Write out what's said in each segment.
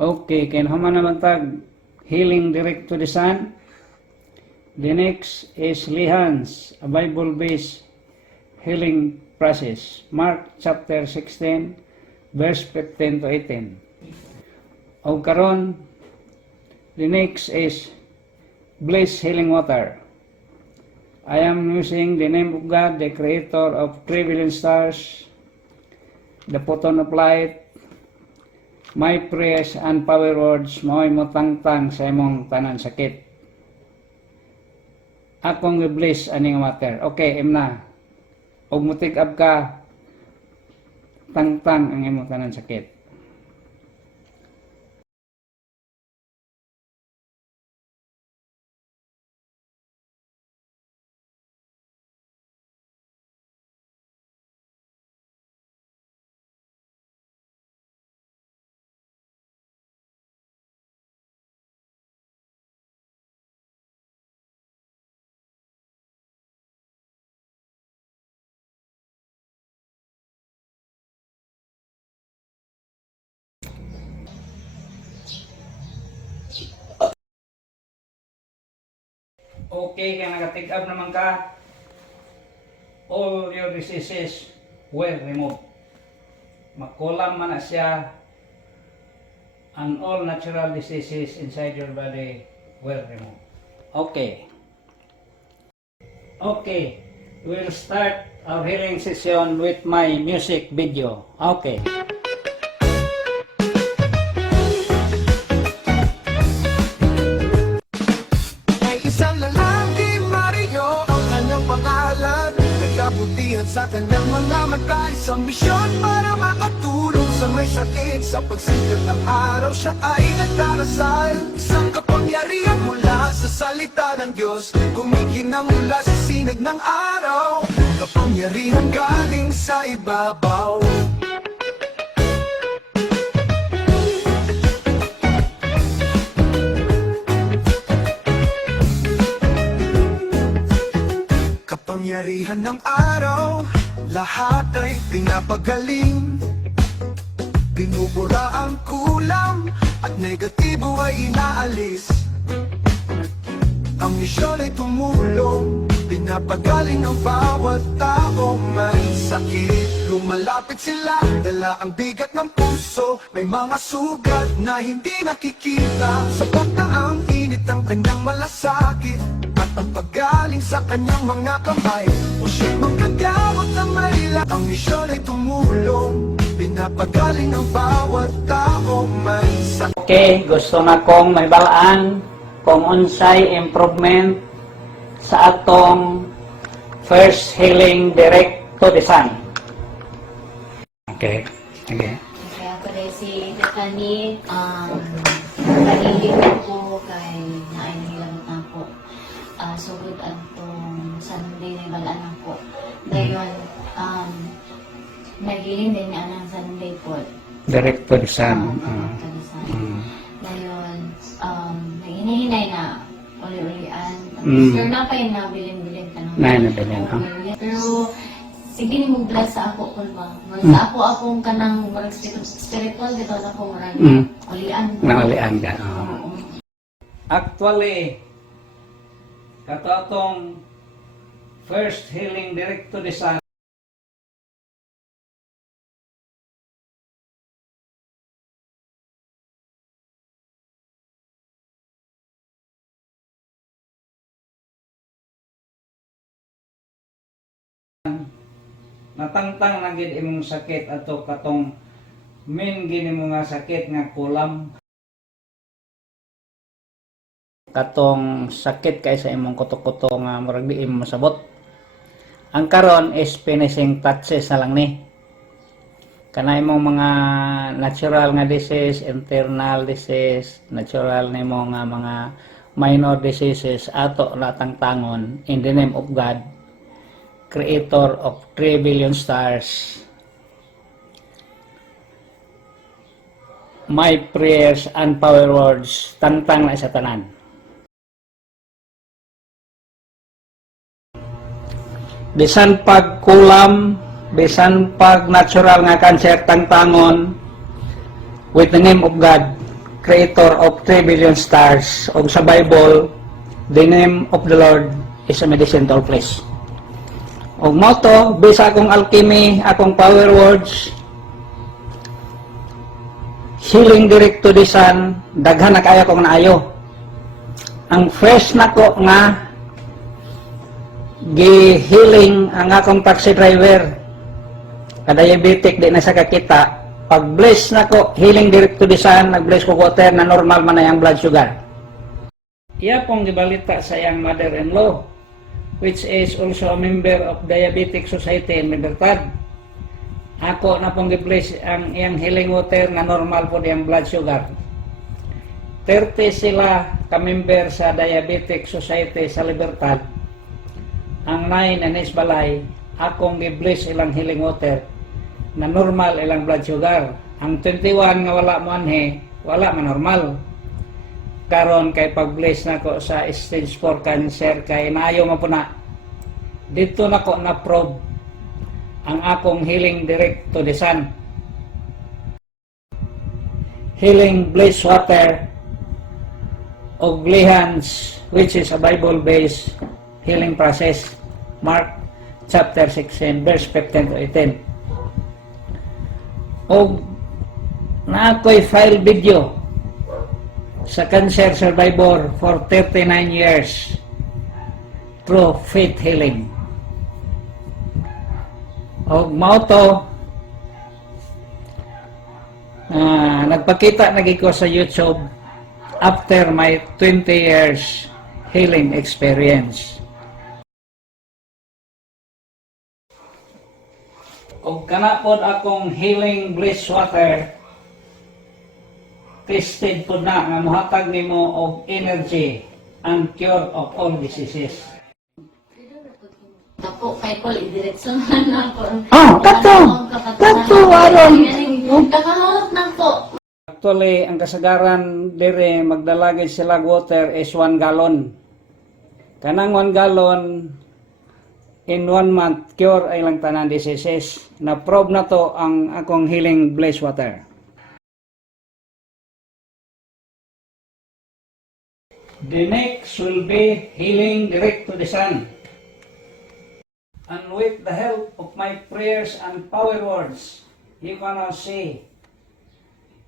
Okay, kinuha naman tag healing direct to the sun. The next is Lihans, a Bible-based healing process. Mark chapter 16, verse 15 to 18. O karon, the next is Bliss Healing Water. I am using the name of God, the creator of 3 billion stars, the photon of light, my prayers and power words, mo'y motangtang sa imong tanan sakit. Akong i-bliss aning water. Okay, na. Og mutik-ab ka, tangtang ang imong tanan sakit. Okay, kaya nag-take-up naman ka, all your diseases will remove. Makulam man na siya, and all natural diseases inside your body will remove. Okay. Okay, we'll start our healing session with my music video. Okay. Sa kanyang mga mata, isang misyon para makatulong sa may sakit. Sa pagsikat ng araw, siya ay nagdarasal. Isang kapangyarihan mula sa salita ng Diyos, kumikinang mula sa sinag ng araw. Kapangyarihan galing sa ibabaw. Kapangyarihan ng araw, lahat ay pinapagaling. Binubura ang kulam at negatibo ay inaalis. Ang misyon ay tumulong, pinapagaling ang bawat tao may sakit. Lumalapit sila, dala ang bigat ng puso, may mga sugat na hindi nakikita. Sapat na ang init ng kanyang malasakit at ang paggaling sa kanyang mga kamay. O siya'y manggagamot ng malila. Ang misyon ay tumulong, pinapagaling ang bawat tao may sakit. Okay, gusto na kong may balaan kung unsay improvement sa atong first healing direct to the sun. Okay. Okay. Kaya pala si Tiffany, nahihirap ko kay nainilang ako. Sugod atong Sunday na balaan ako. Dayon, nagiling din niya ng Sunday po. Direct to the sun. Dayon, hinihinay na uli-ulian. Pero na pa yung nabilin-bilin ka nung Nabilin, ha? Pero, sige ni mo bless sa ako, kulba. Sa ako akong kanang marag spiritual, dito na ako marag ulian. Naulian ka. Actually, katotong first healing direct to the sun, natangtang na gid imong sakit ato katong main gini mo nga sakit nga kulam, katong sakit kay sa imong kuto-kuto nga murag di imo masabot. Ang karon is finishing touches na lang ni kana imong mga natural nga disease, internal disease, natural nimo nga mga minor diseases ato natangtangon in the name of God, creator of 3 billion stars. My prayers and power words, tangtang na sa tanan. Bisan pag kulam, bisan pag natural nga cancer, tangtangon with the name of God, creator of 3 billion stars. O sa Bible, the name of the Lord is a medicine to all flesh. O motto, bisa akong alchemy, akong power words, healing direct to the sun, daghan na kaya kong naayo. Ang fresh na ko nga, gi-healing ang akong taxi driver, ka-diabetic, di na sa kakita, pag-bless na ko, healing direct to the sun, nag-bless ko water na normal man na yung blood sugar. Iya pong gibalita sa iyang mother-in-law, which is also a member of Diabetic Society in Libertad. Ako na pong gi-bless ang iyang healing water na normal po yung blood sugar. 30 sila ka-member sa Diabetic Society sa Libertad. Ang 9 na Balay, akong gi-bless ilang healing water na normal ilang blood sugar. Ang 21 nga wala mo anhe, wala man normal. Karon kay pag-bless na ko sa stage 4 cancer kay naayo man po na. Dito na ko na-probe ang akong healing direct to the sun. Healing bliss water og lihans, which is a Bible-based healing process. Mark chapter 16 verse 15 to 18. Og na ako'y file video sa cancer survivor for 39 years through faith healing. Og mauto nagpakita naging ko sa YouTube after my 20 years healing experience. Og kana pod akong healing bliss water, tested po na nga mohatag nimo og energy and cure of all diseases. Ako, kay Paul, idiretso na ako. Kato, aron. Kakahawat na ko. Actually, ang kasagaran dire magdalagay sila water is 1 gallon. Kanang 1 gallon in 1 month cure ay lang tanan diseases. Na-probe na to ang akong healing bliss water. The next will be healing direct to the sun. And with the help of my prayers and power words, you can now see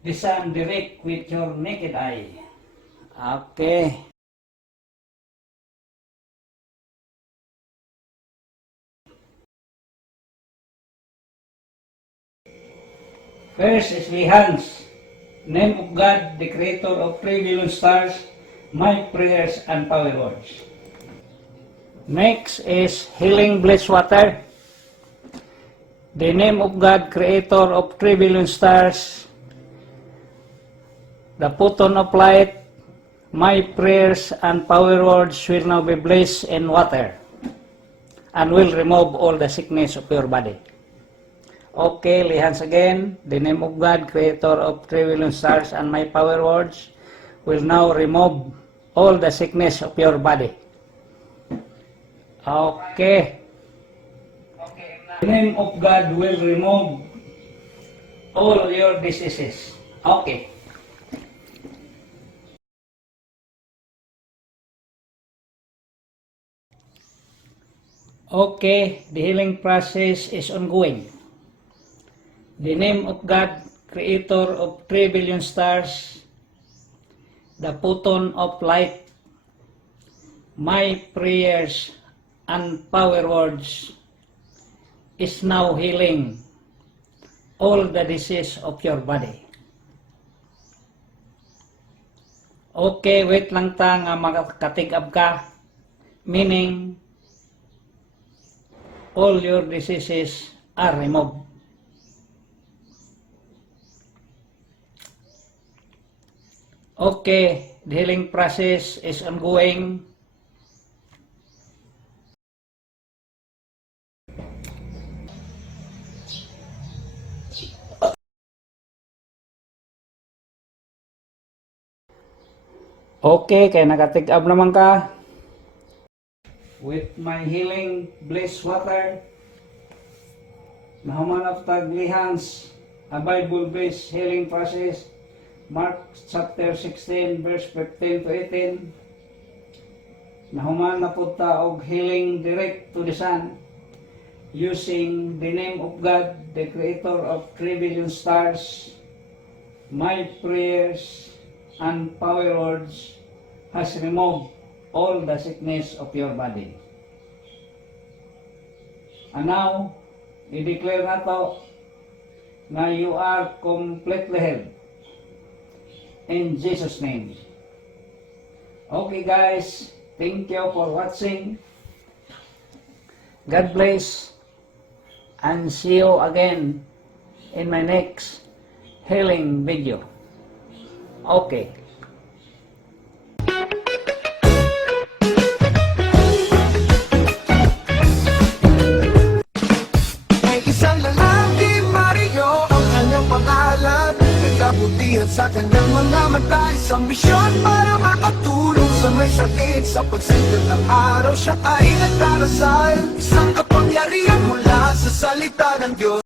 the sun direct with your naked eye. Okay. First is Lihans, name of God, the creator of 3 billion stars, my prayers and power words. Next is healing bliss water. The name of God, creator of 3 billion stars, the photon of light, my prayers and power words will now be blessed in water and will remove all the sickness of your body. Okay, Lihans again. The name of God, creator of 3 billion stars and my power words will now remove all the sickness of your body. Okay. The name of God will remove all your diseases. Okay. Okay, the healing process is ongoing. The name of God, creator of 3 billion stars, the photon of light, my prayers and power words is now healing all the disease of your body. Okay, wait lang ta nga makatigab ka, meaning all your diseases are removed. Okay, the healing process is ongoing. Okay, kaya nakatig-up naman ka. With my healing bliss water, nahuman of taglihans, a Bible-based healing process, Mark chapter 16 verse 15 to 18. Nahuman na po ta og healing direct to the Son using the name of God, the creator of 3 billion stars. My prayers and power words has removed all the sickness of your body. And now, i-declare na to na you are completely healed. In Jesus' name. Okay guys, thank you for watching. God bless and see you again in my next healing video. Okay. May isang lalaki, Mario, ang kanyang pangalan. Nagkabutihan sa kanyang mga mata, isang misyon para makatulong sa may sakit. Sa pagsikat ng araw, siya ay nagdarasal. Isang kapangyarihan mula sa salita ng Diyos.